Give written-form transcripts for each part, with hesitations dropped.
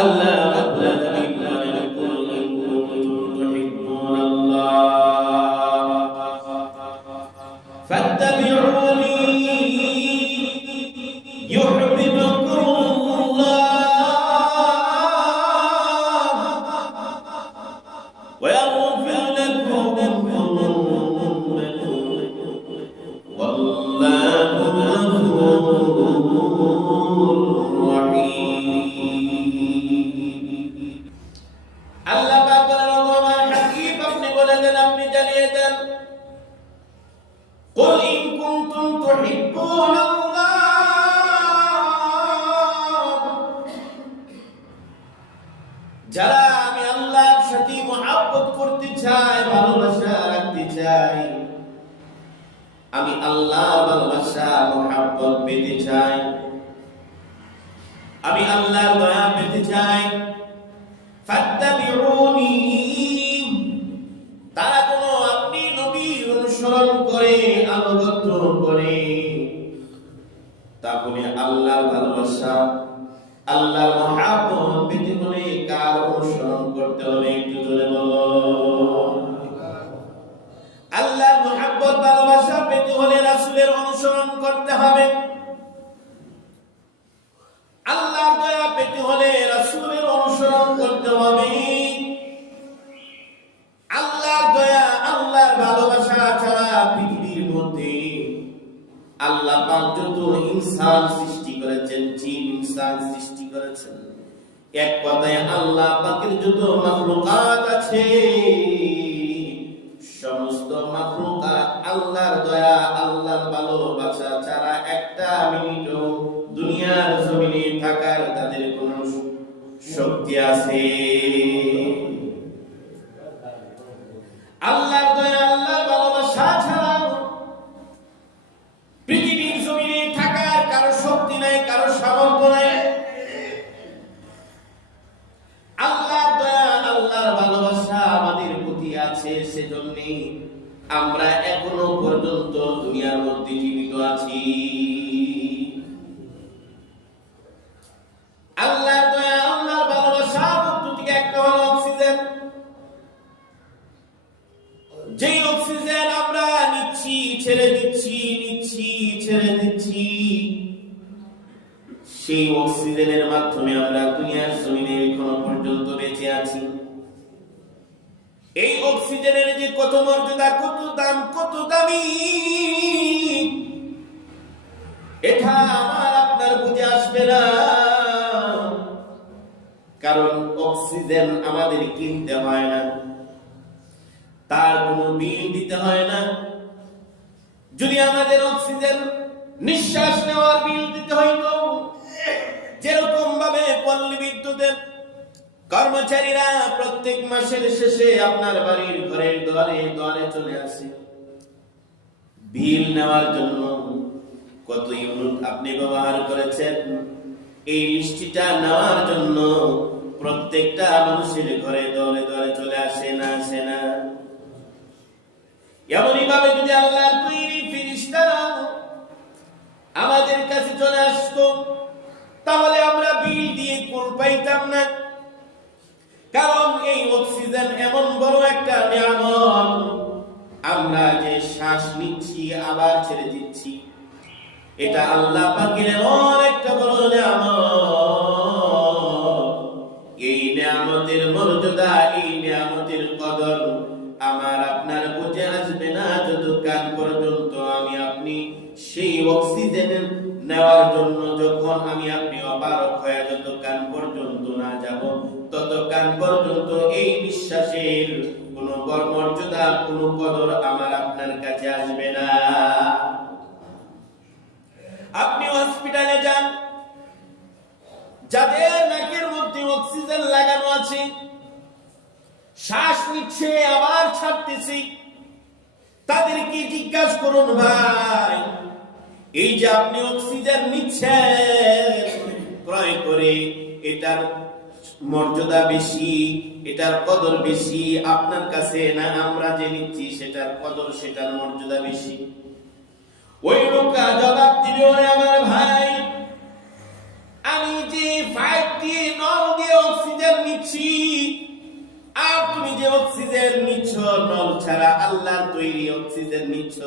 আল্লাহ রাব্বুল আলামিন বলেন, কুল ইন কুনতুম তুহিব্বুনাল্লাহ ফাত্তাবিউনি ইউহিব্বুকুমুল্লাহ ওয়া ইয়াগফির লাকুম যুনুবাকুম ওয়াল্লাহু গফুরুর রহিম। আল্লাহ পাক বলেন, ও আমার হাবিব, আপনি বলে দেন, আপনি জানিয়ে দেন, কুল ইন কুনতুম তুহিব্বুনাল্লাহ, যারা আমি আল্লাহর সাথে মুহাব্বত করতে চাই, ভালোবাসা রাখতে চাই, আমি আল্লাহর ভালোবাসা মুহাব্বত পেতে চাই, আমি আল্লাহর দয়া পেতে চাই, ফাত্তাবিউনি, তারা কোনো আপনি নবীর অনুসরণ করে, আনুগত্য করে, তাহলে আল্লাহর ভালোবাসা, আল্লাহর মুহাব্বত পেতে হলে কার অনুসরণ করতে হবে? একটু জোরে বলো। আল্লাহর মুহাব্বত, ভালোবাসা পেতে হলে রাসূলের অনুসরণ করতে হবে। আল্লাহর দয়া পেতে হলে রাসূলের অনুসরণ করতে হবে। আল্লাহর দয়া, আল্লাহর ভালোবাসা ছাড়া পৃথিবীর মধ্যে আল্লাহ পাক যত ইনসান সৃষ্টি করেছেন, জিন ইনসান সৃষ্টি করেছেন, এক কথায় আল্লাহ পাকের যত মাখলুকাত আছে, সমস্ত মাখলুকাত আল্লাহর দয়া, আল্লাহর ভালোবাসা ছাড়া একটা মিনিটও দুনিয়ার জমিনে থাকার তাদের কোনো শক্তি আছে? আল্লাহর দয়া, আল্লাহর ভালোবাসা ছাড়া পৃথিবীর জমিনে থাকার কারো শক্তি নাই, কারো সামর্থ্য নাই। আল্লাহর দয়া, আল্লাহর ভালোবাসা আমাদের প্রতি আছে, সেজন্য আমরা এখনো পর্যন্ত দুনিয়ার মধ্যে জীবিত আছি। আল্লাহর দয়া, আল্লাহর ভালোবাসা মধ্য থেকে একটা হলো অক্সিজেন। যেই অক্সিজেন আমরা নিচ্ছি, ছেড়ে দিচ্ছি, নিচ্ছি, ছেড়ে দিচ্ছি, সেই অক্সিজেনের মাধ্যমে আমরা দুনিয়ার জমিনে এখনো পর্যন্ত বেঁচে আছি। এই অক্সিজেনের যে কত মর্যাদা, কত দাম, কত দামি, এটা আমার আপনার বুঝে আসবে না। কারণ অক্সিজেন আমাদের কিনতে হয় না, তার কোনো বিল দিতে হয় না। যদি আমাদের অক্সিজেন নিঃশ্বাস নেওয়ার বিল দিতে হইতো, যেরকম ভাবে পল্লী বিদ্যুতের কর্মচারীরা প্রত্যেক মাসের শেষে আপনার বাড়ির ঘরের দুয়ারে দুয়ারে চলে আসে বিল নেওয়ার জন্য, কত ইউনিট আপনি ব্যবহার করেছেন, এই লিস্টটা নেওয়ার জন্য প্রত্যেকটা মানুষের ঘরে দুয়ারে দুয়ারে চলে আসে না, আসে না? এমনই ভাবে যদি আল্লাহর তৈরি ফেরেশতারা আমাদের কাছে চলে আসতো, তাহলে আমরা বিল দিয়ে কোন পাইতাম না। কারণ এই অক্সিজেন এমন বড় একটা নিয়ামত, আমরা যে শ্বাস নিচ্ছি আবার ছেড়ে দিচ্ছি, এটা আল্লাহ পাকের এমন একটা বড় নিয়ামত। এই নিয়ামতের মর্যাদা, এই নিয়ামতের কদর আমার আপনার বুঝে আসবে না যতক্ষণ পর্যন্ত আমি আপনি সেই অক্সিজেন নেওয়ার জন্য, যখন আমি আপনি অপারক হয়ে যতক্ষণ পর্যন্ত না যাব, ততক্ষণ পর্যন্ত এই নিঃশ্বাসের কোন মর্যাদা, কোন কদর আমার আপনার কাছে আসবে না। আপনি হসপিটালে যান, যাদের নাকের মধ্যে অক্সিজেন লাগানো আছে, শ্বাস নিচ্ছে আবার ছাড়তেছে, তাদেরকে জিজ্ঞাসা করুন, ভাই, এই যে আপনি অক্সিজেন নিচ্ছেন ক্রয় করে, এটার মর্যাদা বেশি, এটার কদর বেশি আপনার কাছে না আমরা যে নিচ্ছি সেটার কদর, সেটার মর্যাদা বেশি? ওই লোকটা জবাব দিবে, ওরে আমার ভাই, আমি যে 5 দিয়ে 9 দিয়ে অক্সিজেন নিচ্ছ নল ছাড়া, আল্লাহর তৈরি অক্সিজেন নিচ্ছ,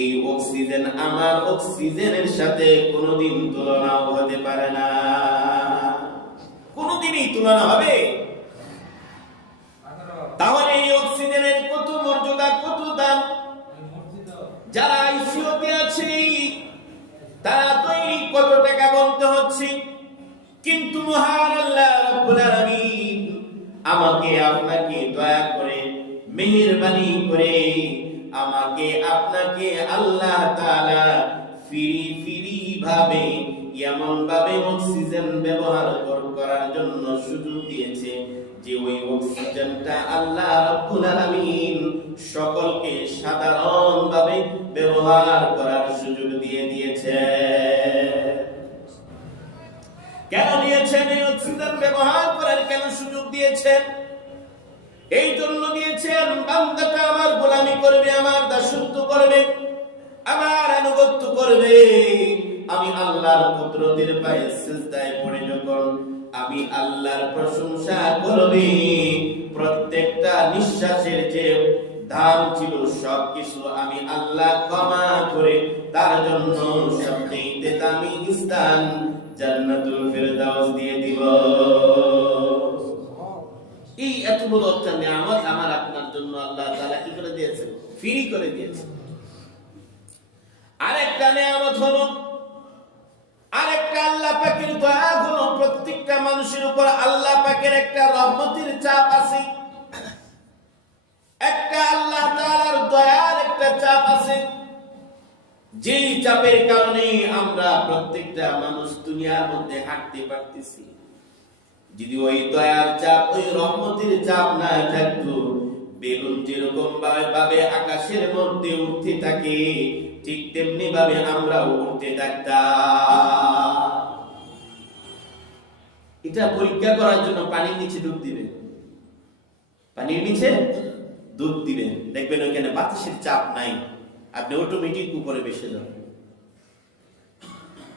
এই অক্সিজেন আমার অক্সিজেনের সাথে কোনোদিন তুলনা হতে পারে না, কোনোদিনই তুলনা হবে। তাহলে এই অক্সিজেনের কত মর্যাদা, কত দাম। যারা আইসিইউতে আছে তারা তৈরি কত টাকা বলতে হচ্ছে, কিন্তু মহান আল্লাহ রাব্বুল আলামিন আমাকে আপনাকে দয়া করে, মেহেরবানি করে আমাকে আপনাকে আল্লাহ তাআলা ফ্রি ভাবে, এমন ভাবে অক্সিজেন ব্যবহার করার জন্য সুযোগ দিয়েছে যে ওই অক্সিজেনটা আল্লাহ রাব্বুল আলামিন সকলকে সাধারণ ভাবে ব্যবহার করার সুযোগ দিয়ে দিয়েছে। কেন দিয়েছেন? এই অক্সিজেন ব্যবহার করার কেন সুযোগ দিয়েছেন? এই জন্য দিয়েছেন বান্দাটা আমার গোলামি করবে, আমার দাসত্ব করবে, আমার আনুগত্য করবে। আমি আল্লাহর কুদরতের পায়ে সিজদায় পড়ে যখন আমি আল্লাহর প্রশংসা করবে, প্রত্যেকটা নিঃশ্বাসের যে দাম ছিল সবকিছু আমি আল্লাহ ক্ষমা করে তার জন্য সবচেয়ে দামি স্থান জান্নাতুল ফেরদাউস দিয়ে দিব। এই এত বড় একটা নিয়ামত আমার আপনার জন্য আল্লাহ তাআলা কি করে দিয়েছেন? ফ্রি করে দিয়েছেন। আরেকটা নিয়ামত হলো, আরেকটা আল্লাহ পাকের দয়া হলো, প্রত্যেকটা মানুষের উপর আল্লাহ পাকের একটা রহমতের চাপ আছে, একটা আল্লাহ তাআলার দয়ার একটা চাপ আছে, যেই চাপের কারণে আমরা প্রত্যেকটা মানুষ দুনিয়ার মধ্যে হাঁটতে পারতেছি। যদি ওই দয়ার চাপ, ওই রহমতের চাপ না থাকতো, বেলুন যেরকম ভাবে আকাশের মধ্যে উঠতে থাকে ঠিক তেমনি ভাবে আমরাও উঠতে থাকতাম। এটা পরীক্ষা করার জন্য পানির নিচে ডুব দিবেন, পানির নিচে ডুব দিবেন, দেখবেন ওইখানে বাতাসের চাপ নাই, আপনি অটোমেটিক উপরে ভেসে যাবেন।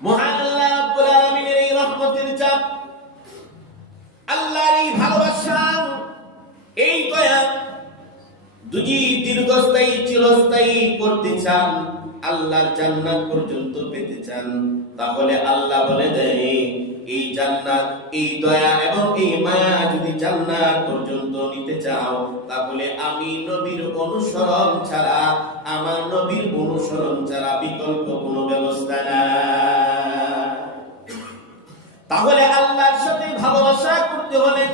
মহান আল্লাহ রাব্বুল আলামিনের এই রহমতের চাপ, আল্লাহর এই ভালোবাসা, এই দয়া যদি দীর্ঘস্থায়ী চিরস্থায়ী করতে চান, আল্লাহর জান্নাত পর্যন্ত পেতে চান, তাহলে আল্লাহ বলে দেয় এই জান্নাত, এই দয়া এবং এই মায়া যদি জান্নাত পর্যন্ত নিতে চাও, তাহলে আমি নবীর অনুসরণ ছাড়া, আমার নবীর অনুসরণ ছাড়া বিকল্প কোনো ব্যবস্থা নাই। তাহলে আল্লাহর সাথে ভালোবাসা করতে হলে,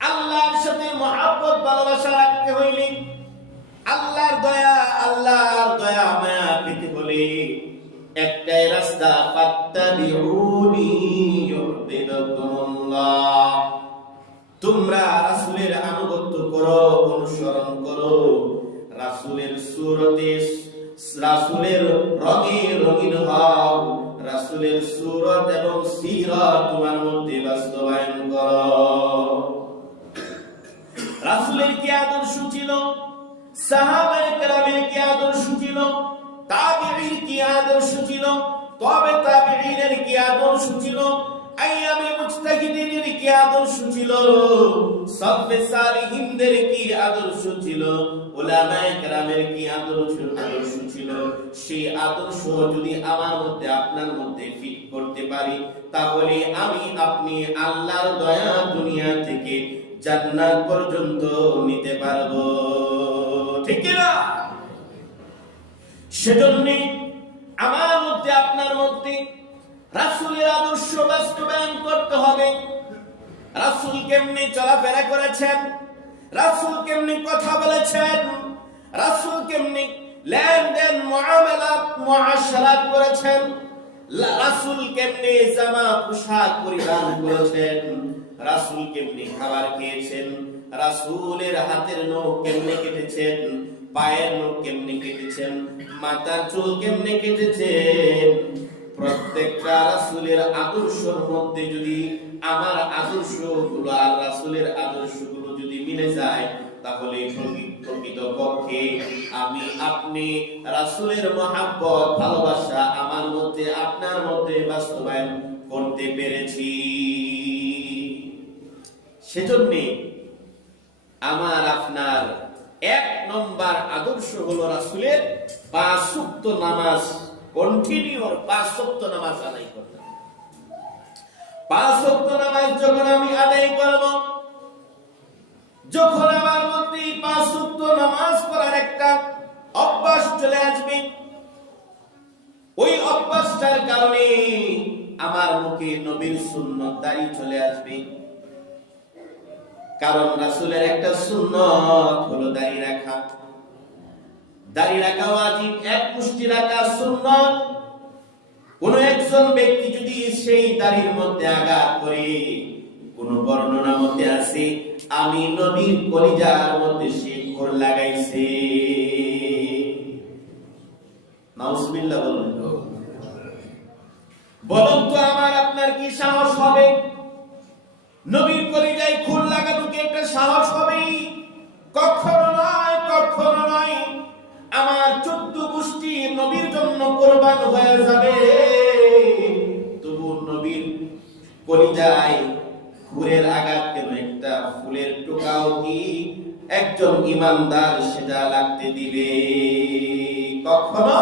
আল্লাহর সাথে মহব্বত ভালোবাসা রাখতে হইলে, আল্লাহর দয়া মায়া পেতে হলে একটাই রাস্তা, ফাত্তাবিউনি ইউহবিবকুমুল্লাহ। তোমরা রাসূলের আনুগত্য করো, অনুসরণ করো, রাসূলের সুরতে, রাসূলের রঙে রঙিন হও, রাসূলের সুরত এবং সিরাত তোমার মধ্যে বাস্তবায়ন করো। রাসূলের কি আদর্শ ছিল, সাহাবায়ে কেরামের কি আদর্শ ছিল, তাবিঈর কি আদর্শ ছিল, তবে তাবিঈনের কি আদর্শ ছিল, আইয়ামে মুজতাহিদিনের কি আদর্শ ছিল, সালফে সালিহিনদের কি আদর্শ ছিল, উলামায়ে কেরামের কি আদর্শ ছিল, সেই আদর্শ যদি আমার মধ্যে আপনার মধ্যে ফিট করতে পারি, তাহলে আমি আপনি আল্লাহর দয়া দুনিয়া থেকে জান্নাত পর্যন্ত নিতে পারবো, ঠিক কি না? সেজন্য আমার মধ্যে আপনার মধ্যে রাসূলের আদর্শ বাস্তবায়ন করতে হবে। রাসূল কেমনে চলাফেরা করেছেন, রাসূল কেমনে কথা বলেছেন, রাসূল কেমনে লেনদেন মুআমালাত মুআশারাত করেছেন, রাসূল কেমনে জামা পোশাক পরিধান করেছেন, রাসূল কেমনে খাবার খেয়েছেন, রাসূলের হাতের নখ কেমনে কেটেছেন, পায়ের নখ কেমনে কেটেছেন, মাথার চুল কেমনে কেটেছেন, প্রত্যেকটা রাসূলের আদর্শের মধ্যে যদি আমার আদর্শগুলো আর রাসূলের আদর্শগুলো যদি মিলে যায়, তাহলে প্রকৃতপক্ষে আমি আপনি রাসূলের মহব্বত ভালোবাসা আমার মধ্যে আপনার মধ্যে বাস্তবায়ন করতে পেরেছি। সেজন্য আমার আপনার এক নম্বর আদর্শ হলো রাসূলের 5 ওয়াক্ত নামাজ, কন্টিনিউ 5 ওয়াক্ত নামাজ আদায় করতে হবে। 5 ওয়াক্ত নামাজ যখন আমি আদায় করব, যখন আমার মধ্যে 5 ওয়াক্ত নামাজ পড়ার একটা অভ্যাস চলে আসবে, ওই অভ্যাসটার কারণে আমার মুখে নবীর সুন্নাত দাঁড়ি চলে আসবে। কারণ রাসূলের একটা সুন্নাত হলো দাড়ি রাখা। দাড়ি রাখা ওয়াজিব, এক মুষ্টি রাখা সুন্নাত। কোন একজন ব্যক্তি যদি সেই দাড়ির মধ্যে আঘাত করে, কোন বর্ণনার মধ্যে আছে আমি নবীর কলিজার মধ্যে সে ঘোর লাগাইছে, নাউজুবিল্লাহ বলুন। বলুন তো আমার আপনার কি সাহস হবে? নবীর কলিজায় খুর লাগানো কি একটা সাহস হবে? কখনো নয়, কখনো নয়। আমার 14 গোষ্ঠী নবীর জন্য কুরবান হয়ে যাবে, তবু নবীর কলিজায় খুরের আঘাত কেন? একটা ফুলের টোকাও কি একজন ইমানদার সেটা লাগতে দিবে? কখনো।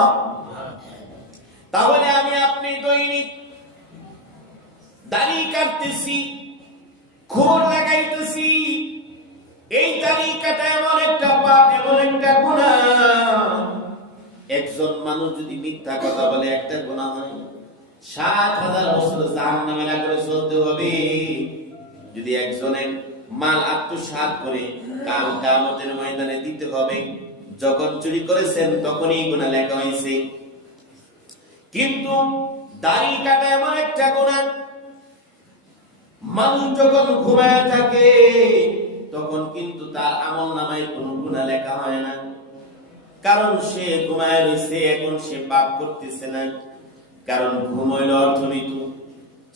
তাহলে আমি আপনি দৈনিক দাড়ি কাটতেছি, খুর লাগাইতেছি, এই দাড়ি কাটা এমন একটা পাপ, এমন একটা গুনাহ। একজন মানুষ যদি মিথ্যা কথা বলে একটা গুনাহ হয়, 7,000 বছর জাহান্নামে না করে চলতে হবে। যদি একজনের মাল আত্মসাৎ করে কাল কিয়ামতের ময়দানে দিতে হবে। যখন চুরি করেছেন তখনই গুনাহ লেখা হয়েছে। কিন্তু দাড়ি কাটা এমন একটা গুনাহ, মানুষ যখন ঘুমায় থাকে তখন কিন্তু তার আমলনামায় কোনো গুনাহ লেখা হয় না। কারণ সে ঘুমায় রয়েছে, এখন সে পাপ করতেছে না। কারণ ঘুম হইল অর্থনীত,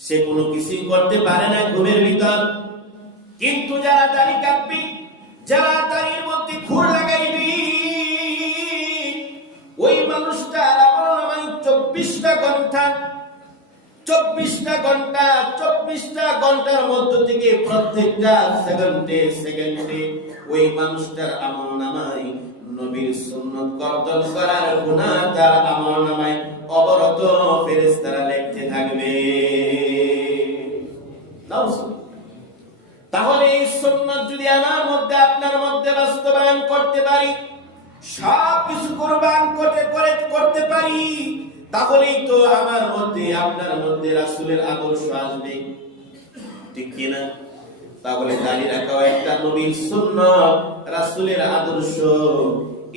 সে কোনো কিছুই করতে পারে না ঘুমের ভিতর। কিন্তু যারা দাড়ি কাটবে, যারা দাড়ির মধ্যে খুর লাগাইবে, ওই মানুষটার আমলনামায় 24টা ঘন্টা, 24টা ঘন্টার মধ্য থেকে প্রত্যেকটা সেকেন্ডে সেকেন্ডে ওই মানুষটার আমলনামায় নবীর সুন্নাত কর্তন করার গুনাহ তার আমলনামায় অবরত ফেরেশতারা লিখতে থাকবে। তাহলে এই সুন্নাত যদি আমার মধ্যে আপনার মধ্যে বাস্তবায়ন করতে পারি, সব কিছু কুরবান করতে পারি, তাহলেই তো আমার মধ্যে আপনার মধ্যে রাসূলের আদর্শ আসবে, ঠিক কি না? তাহলে দাড়ি রাখাও একটা নবীর সুন্নাত, রাসূলের আদর্শ।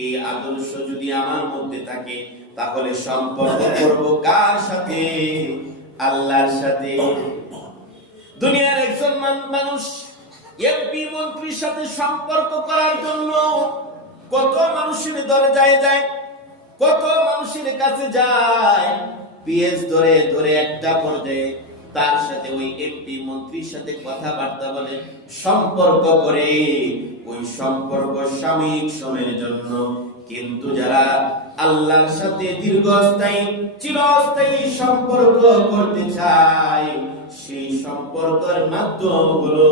এই আদর্শ যদি আমার মধ্যে থাকে, তাহলে সম্পর্ক করব কার সাথে? আল্লাহর সাথে। দুনিয়ার একজন মানুষ এমপি মন্ত্রীর সাথে সম্পর্ক করার জন্য কত মানুষের দরজায় যায়, কত মানুষের কাছে যায়, পিএস ধরে ধরে একটা পর্যায়ে তার সাথে ওই এমপি মন্ত্রীর সাথে কথাবার্তা বলে, সম্পর্ক করে। ওই সম্পর্ক সাময়িক সময়ের জন্য, কিন্তু যারা আল্লাহর সাথে দীর্ঘস্থায়ী চিরস্থায়ী সম্পর্ক করতে চায়, সেই সম্পর্কের মাধ্যম হলো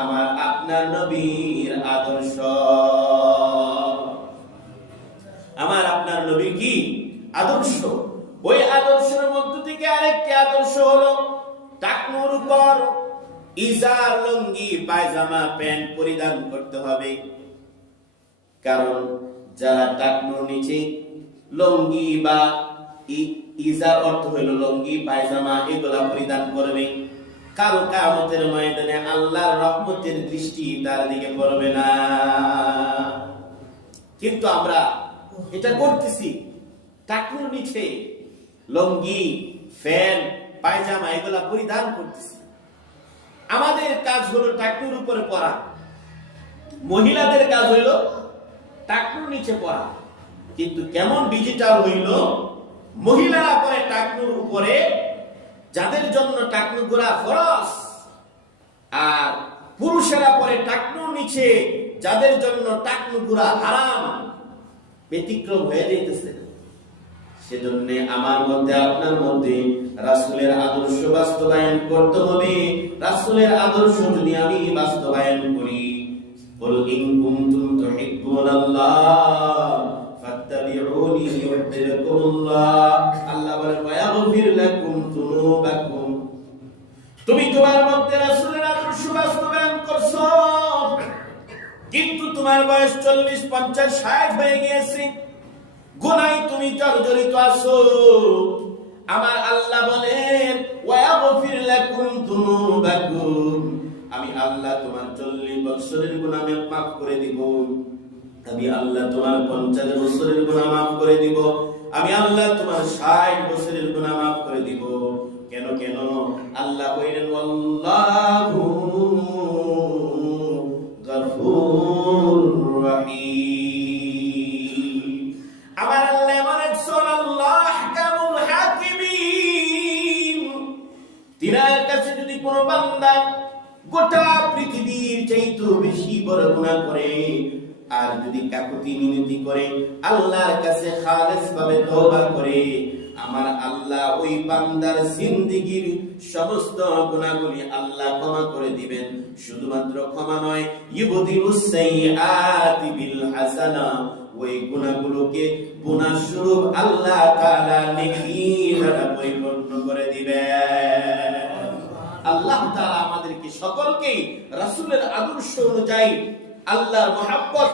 আমার আপনার নবীর আদর্শ। আমার আপনার নবী কি আদর্শ? ওই আদর্শের মধ্য থেকে আরেকটি আদর্শ হলো টাকনুর উপর ইজার, লুঙ্গি, পায়জামা, প্যান্ট পরিধান করতে হবে। কারণ যারা টাকনুর নিচে লুঙ্গি বা ইজার অর্থ হইল লুঙ্গি, পায়জামা, এগুলা পরিধান করবে, কাল কিয়ামতের ময়দানে আল্লাহর রহমতের দৃষ্টি তার দিকে পড়বে না। কিন্তু আমরা এটা করতেছি, টাকনুর নিচে লুঙ্গি, প্যান্ট, পায়জামা এগুলা পরিধান করতেছি। আমাদের কাজ হলো টাকনুর উপরে পরা, মহিলাদের কাজ হইল টাকনুর নিচে পরা। কিন্তু কেমন ডিজিটাল হইল, মহিলারা পরে টাকনুর উপরে, যাদের জন্য টাকনু পরা ফরজ, আর পুরুষেরা পরে টাকনুর নিচে, যাদের জন্য টাকনু পরা হারাম। ব্যতিক্রম হয়ে যাইতেছে। সেজন্য আমার মধ্যে আপনার মধ্যে রাসূলের আদর্শ বাস্তবায়ন করতে হবে। রাসূলের আদর্শ যদি আমি বাস্তবায়ন করি, বল ইন কুনতুম তুহিব্বুনাল্লাহ ফাত্তাবিউনি ইউহিব্বুকুমুল্লাহ। আল্লাহ বলেন ওয়া ইয়াগফির লাকুম যুনুবাকুম। তুমি তোমার মধ্যে রাসূলের আদর্শ বাস্তবায়ন করছো, কিন্তু তোমার বয়স 40, 50, 60 হয়ে গিয়েছে, গুনাহে তুমি জর্জরিত আছো। আমার আল্লাহ বলেন ওয়া ইয়াগফির লাকুম যুনুবাকুম, আমি আল্লাহ তোমার 40 বছরের গুনাহ মাফ করে দিব, আমি আল্লাহ তোমার 50 বছরের গুনাহ মাফ করে দিব, আমি আল্লাহ তোমার 60 বছরের গুনাহ মাফ করে দিব। কেন কেন? আল্লাহ কইলেন আল্লাহু গফুরুর রহিম। আমার আল্লাহ এমন একজন আল্লাহ আহকামুল হাকিমিন। তিনার কাছে যদি কোনো বান্দা গোটা পৃথিবীর চাইতে বেশি বড় গুনাহ করে আর যদি কাকুতি মিনতি করে আল্লাহর কাছে খালেস ভাবে তওবা করে, আমার আল্লাহ ওই বান্দার জিন্দেগীর সমস্ত গুনাহগুলি আল্লাহ ক্ষমা করে দিবেন। শুধুমাত্র ক্ষমা নয়, ইউবদিলুস সাইয়্যাতি বিল হাসানা, ওই গুনাহগুলোকে গুনাহ স্বরূপ আল্লাহ তাআলা নেকি দ্বারা পরিপূর্ণ করে দিবেন। আল্লাহ তাআলা আমাদেরকে সকলকে রাসূলের আদর্শ অনুযায়ী আল্লাহর মহব্বত